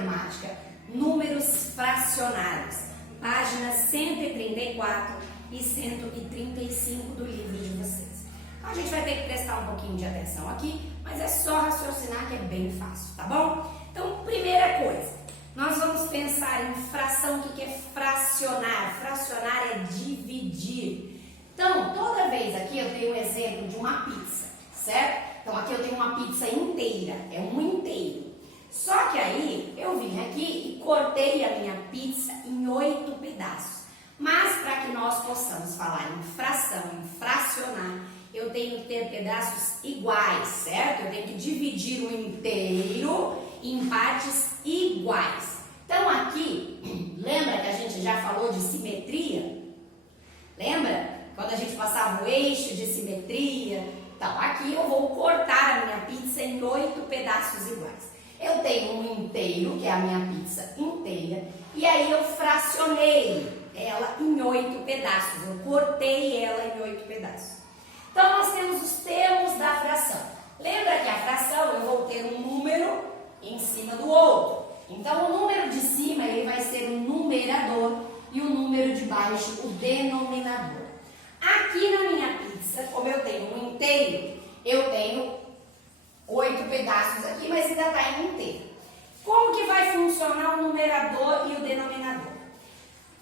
matemática, números fracionários, páginas 134 e 135 do livro de vocês. Então, a gente vai ter que prestar um pouquinho de atenção aqui, mas é só raciocinar que é bem fácil, tá bom? Então, primeira coisa, nós vamos pensar em fração. O que é fracionar? Fracionar é dividir. Então, toda vez aqui eu tenho um exemplo de uma pizza, certo? Então, aqui eu tenho uma pizza inteira, é um inteiro. Só que aí, eu vim aqui e cortei a minha pizza em 8 pedaços. Mas, para que nós possamos falar em fração, em fracionar, eu tenho que ter pedaços iguais, certo? Eu tenho que dividir o inteiro em partes iguais. Então, aqui, lembra que a gente já falou de simetria? Lembra? Quando a gente passava o eixo de simetria. Então, aqui eu vou cortar a minha pizza em 8 pedaços iguais. Eu tenho um inteiro, que é a minha pizza inteira, e aí eu fracionei ela em 8 pedaços. Eu cortei ela em 8 pedaços. Então, nós temos os termos da fração. Lembra que a fração eu vou ter um número em cima do outro. Então, o número de cima ele vai ser o numerador e o número de baixo o denominador. Aqui na minha pizza, como eu tenho um inteiro, eu tenho 8 pedaços aqui, mas ainda está em inteiro. Como que vai funcionar o numerador e o denominador?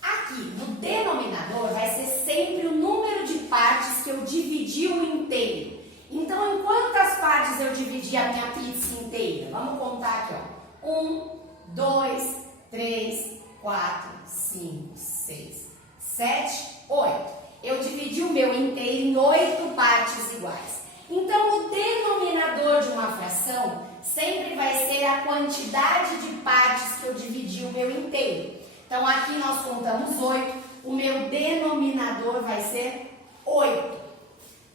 Aqui, no denominador, vai ser sempre o número de partes que eu dividi o inteiro. Então, em quantas partes eu dividi a minha pizza inteira? Vamos contar aqui, ó. 1, 2, 3, 4, 5, 6, 7, 8. Eu dividi o meu inteiro em 8 partes iguais. Então, o denominador de uma fração sempre vai ser a quantidade de partes que eu dividi o meu inteiro. Então, aqui nós contamos 8, o meu denominador vai ser 8,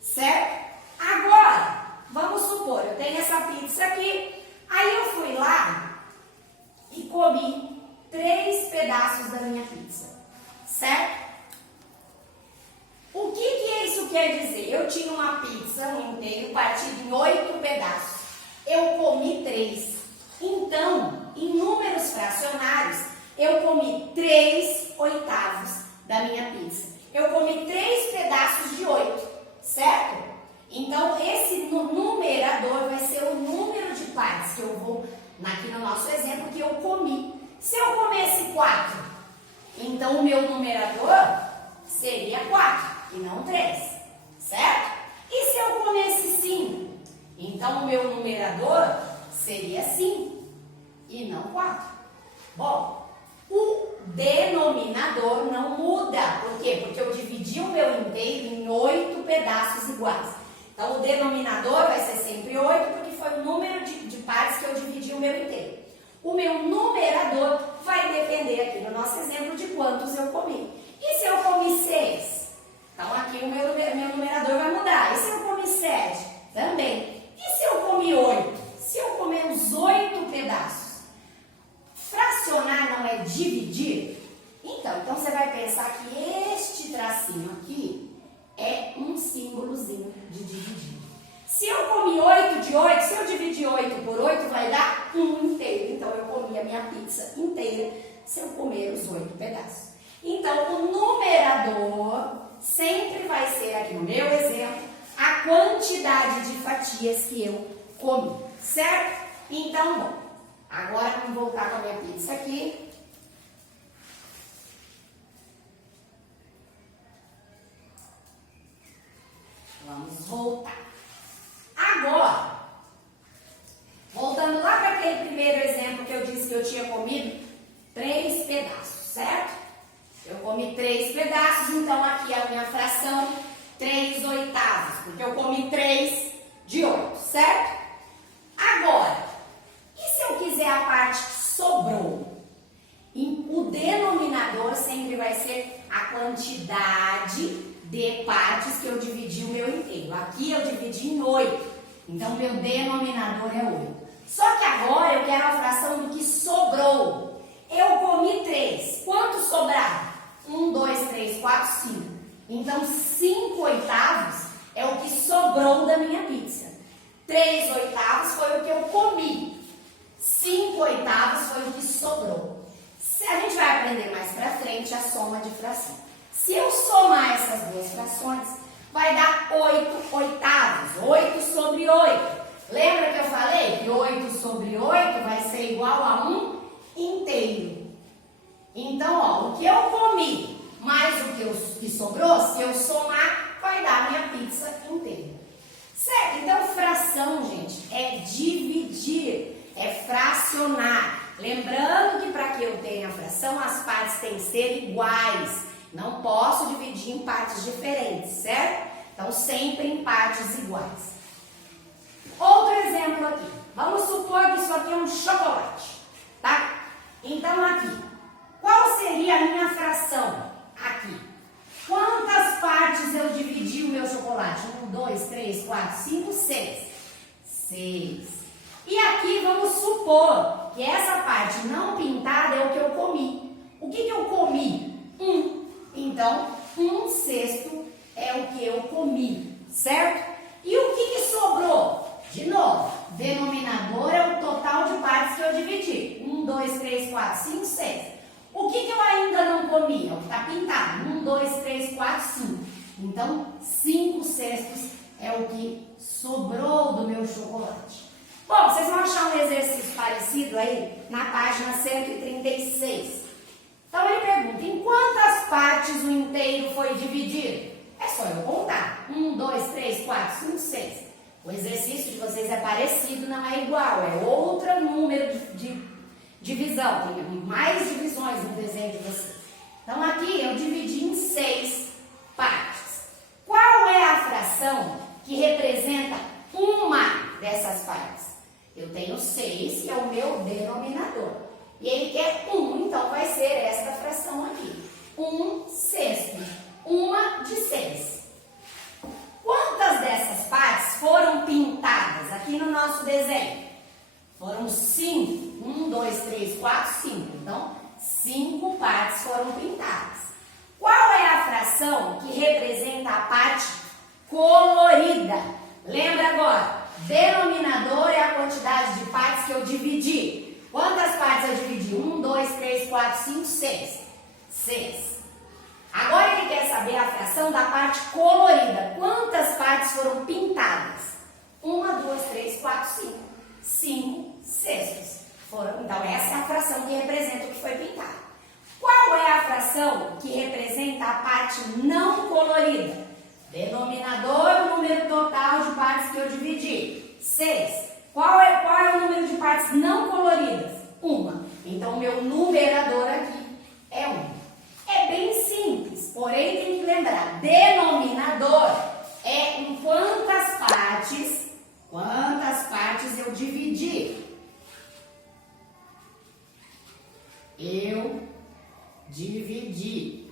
certo? Agora, vamos supor, eu tenho essa pizza aqui, aí eu fui lá e comi 3 pedaços da minha pizza, certo? O que isso quer dizer? Eu tinha uma pizza, um inteiro, partido em 8 pedaços. Eu comi 3. Então, em números fracionários, eu comi 3 oitavos da minha pizza. Eu comi 3 pedaços de 8, certo? Então, esse numerador vai ser o número de partes que eu vou, aqui no nosso exemplo, que eu comi. Se eu comesse 4, então o meu numerador seria 4 e não 3, certo? E se eu comesse 5, então o meu numerador seria 5 e não 4. Bom, o denominador não muda. Por quê? Porque eu dividi o meu inteiro em 8 pedaços iguais. Então, o denominador vai ser sempre 8, porque foi o número de partes que eu dividi o meu inteiro. O meu numerador vai depender aqui no nosso exemplo de quantos eu comi. E se eu comi 6? Então, aqui o meu numerador vai mudar. E se eu comi 7? Também. E se eu comi 8? Se eu comer os 8 pedaços? Fracionar não é dividir? Então você vai pensar que este tracinho aqui é um símbolozinho de dividir. Se eu comi 8 de 8, se eu dividir 8 por 8, vai dar 1 inteiro. Então, eu comi a minha pizza inteira se eu comer os 8 pedaços. Então, o numerador sempre vai ser, aqui no meu exemplo, a quantidade de fatias que eu comi, certo? Então, bom, agora vamos voltar com a minha pizza aqui. Vamos voltar. Agora, voltando lá para aquele primeiro exemplo que eu disse que eu tinha comido 3 pedaços, certo? Eu comi 3 pedaços, então aqui a minha fração 3 oitavos, porque eu comi 3 de 8, certo? Agora, e se eu quiser a parte que sobrou? O denominador sempre vai ser a quantidade de partes que eu dividi o meu inteiro. Aqui eu dividi em 8, então meu denominador é 8. Só que agora eu quero a fração do que sobrou. Eu comi 3. Quanto sobraram? 1, 2, 3, 4, 5. Então 5 oitavos é o que sobrou da minha pizza. 3 oitavos foi o que eu comi. 5/8 foi o que sobrou. A gente vai aprender mais pra frente a soma de fração. Se eu somar essas duas frações, vai dar 8/8. 8/8. Lembra que eu falei que 8/8 vai ser igual a um inteiro. Então, ó, o que eu comi mais o que sobrou, se eu somar, vai dar minha pizza inteira. Certo? Então, fração, gente, é dividir, é fracionar. Lembrando que para que eu tenha fração, as partes têm que ser iguais. Não posso dividir em partes diferentes, certo? Então, sempre em partes iguais. Outro exemplo aqui. Vamos supor que isso aqui é um chocolate, tá? Então, aqui, qual seria a minha fração? Aqui. Quantas partes eu dividi o meu chocolate? 1, 2, 3, 4, 5, 6. 6. E aqui vamos supor que essa parte não pintada é o que eu comi. O que eu comi? 1. Então, 1/6 é o que eu comi, certo? E o que sobrou? De novo, denominador é o total de partes que eu dividi. 1, 2, 3, 4, 5, 6. O que eu ainda não comi? É o que está pintado. 1, 2, 3, 4, 5. Então, 5/6 é o que sobrou do meu chocolate. Bom, vocês vão achar um exercício parecido aí na página 136. Então, ele pergunta, em quantas partes o inteiro foi dividido? É só eu contar. 1, 2, 3, 4, 5, 6. O exercício de vocês é parecido, não é igual. É outro número de divisão. Tem mais divisões no desenho de vocês. Então, aqui eu dividi em 6 partes. Qual é a fração que representa uma dessas partes? Eu tenho 6, que é o meu denominador. E ele quer 1, então vai ser esta fração aqui. 1/6. Uma de 6. Quantas dessas partes foram pintadas aqui no nosso desenho? Foram 5. 1, 2, 3, 4, 5. Então, 5 partes foram pintadas. Qual é a fração que representa a parte colorida? Lembra agora, denominador é a quantidade de partes que eu dividi. Quantas partes eu dividi? 1, 2, 3, 4, 5, 6. 6. Agora ele quer saber a fração da parte colorida. Quantas partes foram pintadas? 1, 2, 3, 4, 5. 5/6. Então, essa é a fração que representa o que foi pintado. Qual é a fração que representa a parte não colorida? Denominador, o número total de partes que eu dividi. 6. Qual é o número de partes não coloridas? 1. Então, o meu numerador aqui é 1. É bem simples, porém tem que lembrar, denominador é em quantas partes eu dividi. Eu dividi,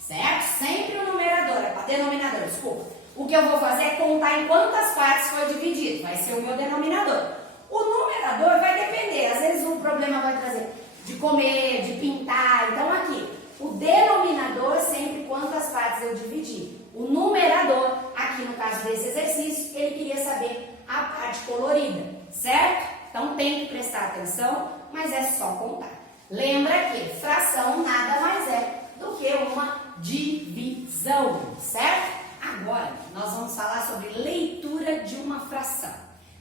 certo? Sempre o numerador, é para denominador, desculpa. O que eu vou fazer é contar em quantas partes foi dividido, vai ser o meu denominador. O numerador vai depender, às vezes o problema vai trazer de comer, de pintar, então aqui, o denominador sempre quantas partes eu dividi. O numerador, aqui no caso desse exercício, ele queria saber a parte colorida, certo? Então tem que prestar atenção, mas é só contar. Lembra que fração nada mais é do que uma divisão, certo? Agora, nós vamos falar sobre leitura de uma fração,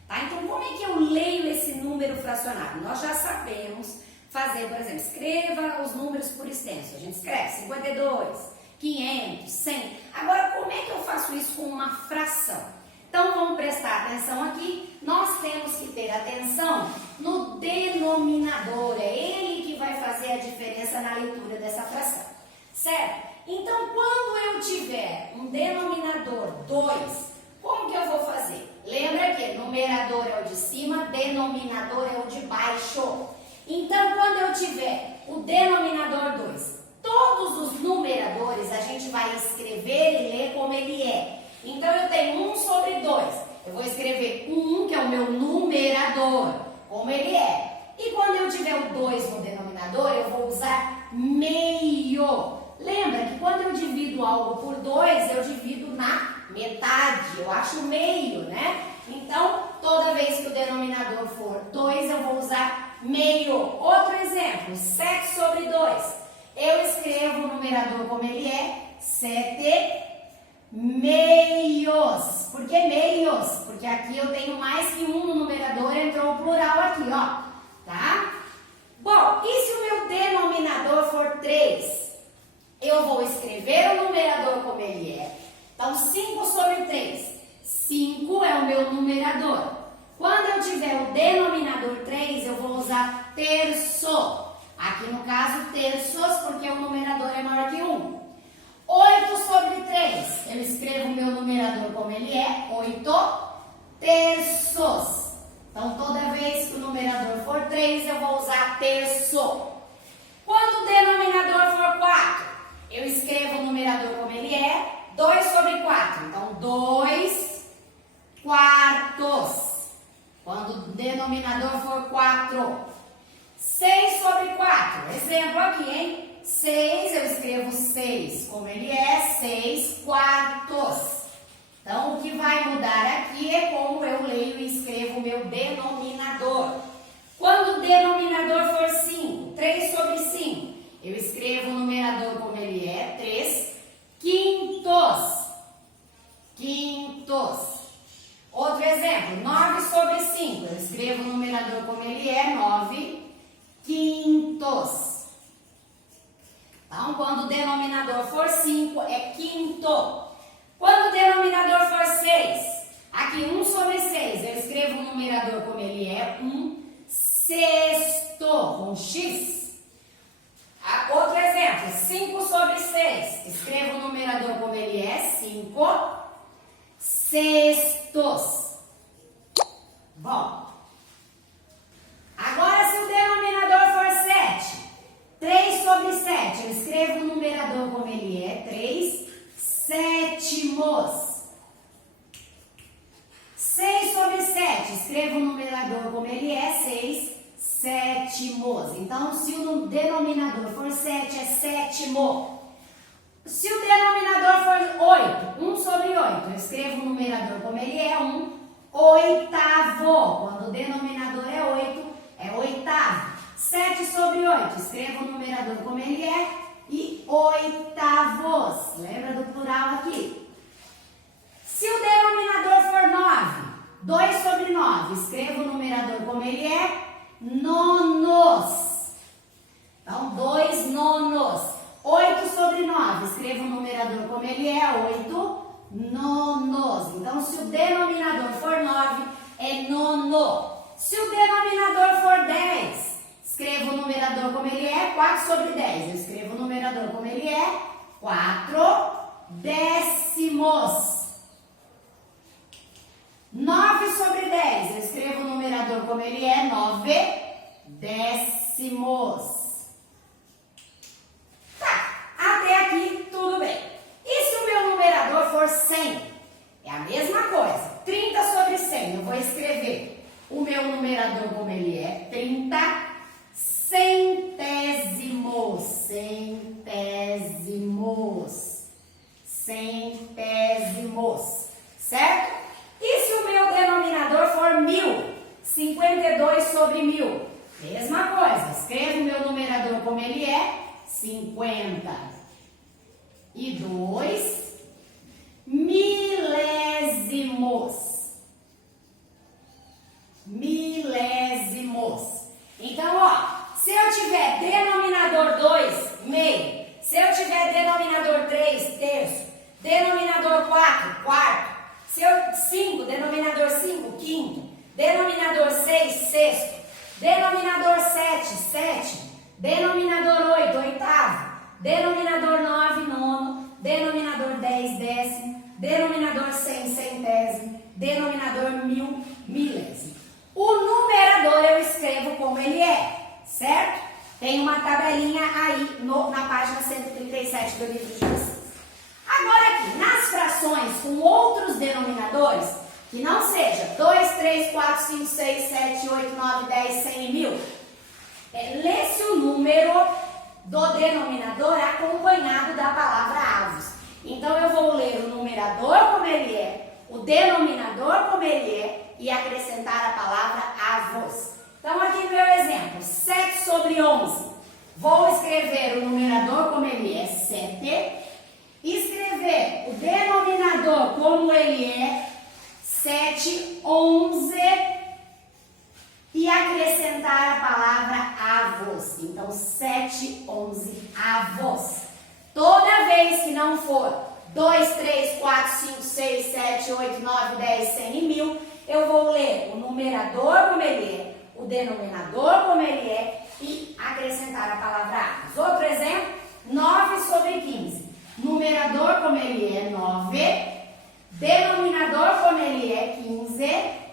tá? Então, como é que eu leio esse número fracionário? Nós já sabemos fazer, por exemplo, escreva os números por extenso. A gente escreve 52, 500, 100. Agora, como é que eu faço isso com uma fração? Então, vamos prestar atenção aqui. Nós temos que ter atenção no denominador. É ele que vai fazer a diferença na leitura dessa fração, certo? Então, quando eu tiver um denominador 2, como que eu vou fazer? Lembra que numerador é o de cima, denominador é o de baixo. Então, quando eu tiver o denominador 2, todos os numeradores a gente vai escrever e ler como ele é. Então, eu tenho 1/2. Eu vou escrever 1, que é o meu numerador, como ele é. E quando eu tiver o 2 no denominador, eu vou usar meio. Lembra que quando eu divido algo por 2, eu divido na metade. Eu acho meio, né? Então, toda vez que o denominador for 2, eu vou usar meio. Outro exemplo, 7 sobre 2. Eu escrevo o numerador como ele é, 7 meios. Por que meios? Porque aqui eu tenho mais que um no numerador, entrou o plural aqui, ó. Tá? Bom, e se o meu denominador for 3? Eu vou escrever o numerador como ele é. Então, 5 sobre 3. 5 é o meu numerador. Quando eu tiver o denominador 3, eu vou usar terço. Aqui no caso, terços, porque o numerador é maior que 1. 8 sobre 3. Eu escrevo o meu numerador como ele é, 8 terços. Então, toda vez que o numerador for 3, eu vou usar terço. Quando o denominador for 4, eu escrevo o numerador como ele é, 2 sobre 4. Então, 2 quartos. Quando o denominador for 4. 6 sobre 4. Exemplo aqui, hein? 6, eu escrevo 6 como ele é, 6 quartos. Então, o que vai mudar aqui é como eu leio e escrevo o meu denominador. Quando o denominador for 5, 3 sobre 5, eu escrevo o numerador como ele é, 3 quintos. Quintos. Outro exemplo, 9 sobre 5, eu escrevo o numerador como ele é, 9 quintos. Então, quando o denominador for 5, é quinto. Quando o denominador for 6, aqui 1 sobre 6, eu escrevo o numerador como ele é, 1 sexto, com X. Outro exemplo, 5 sobre 6, escrevo o numerador como ele é, 5 sextos. Bom, agora se o denominador for 7, 3 sobre 7, eu escrevo o numerador como ele é, 3 sétimos. 6 sobre 7, escrevo o numerador como ele é, 6 sétimos. Então, se o denominador for 7, é sétimo. Se o denominador for 8, 1 sobre 8, eu escrevo o numerador como ele é, 1 oitavo. Quando o denominador é 8, é oitavo. 7 sobre 8, escrevo o numerador como ele é e oitavos. Lembra do plural aqui? Se o denominador for 9, 2 sobre 9, escrevo o numerador como ele é, nonos. Então, 2 nonos. 8 sobre 9, escrevo o numerador como ele é, 8 nonos. Então, se o denominador for 9, é nono. Se o denominador for 10, escrevo o numerador como ele é, 4 sobre 10. Eu escrevo o numerador como ele é, 4 décimos. 9 sobre 10, eu escrevo o numerador como ele é, 9 décimos. Tá, até aqui tudo bem. E se o meu numerador for 100? É a mesma coisa, 30 sobre 100, eu vou escrever o meu numerador como ele é, 30 centésimos. Centésimos. Centésimos. Certo? E se o meu denominador for 1000? 52 sobre 1000. Mesma coisa, escrevo o meu numerador como ele é, 52 milésimos. Milésimos. Então, ó, se eu tiver denominador 2, meio. Se eu tiver denominador 3, terço. Denominador 4, quarto. Se eu 5, denominador 5, quinto. Denominador 6, sexto. Denominador 7, sétimo. Denominador 8, oitavo. Denominador 9, nono. Denominador 10, décimo. Denominador 100, centésimo. Denominador 1000, milésimo. O numerador eu escrevo como ele é, certo? Tem uma tabelinha aí na página 137 do livro de vocês. Agora aqui, nas frações com outros denominadores, que não seja 2, 3, 4, 5, 6, 7, 8, 9, 10, 100 e 1000, lê-se o número do denominador acompanhado da palavra avos. Então, eu vou ler o numerador como ele é, o o denominador como ele é e acrescentar a palavra avós. Então, aqui meu exemplo, 7 sobre 11. Vou escrever o numerador como ele é, 7. Escrever o denominador como ele é, 7, 11. E acrescentar a palavra avós. Então, 7, 11, avós. Toda vez que não for 2, 3, 4, 5, 6, 7, 8, 9, 10, 100 e 1000, eu vou ler o numerador como ele é, o denominador como ele é e acrescentar a palavra avós. Outro exemplo, 9 sobre 15. Numerador como ele é, 9. Denominador como ele é, 15.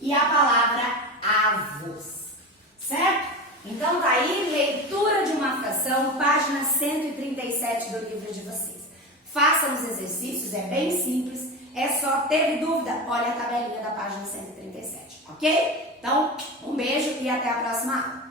E a palavra avós, certo? Então tá aí, leitura de uma fração, página 137 do livro de vocês. Façam os exercícios, é bem simples, é só, teve dúvida? Olha a tabelinha da página 137, ok? Então, um beijo e até a próxima aula.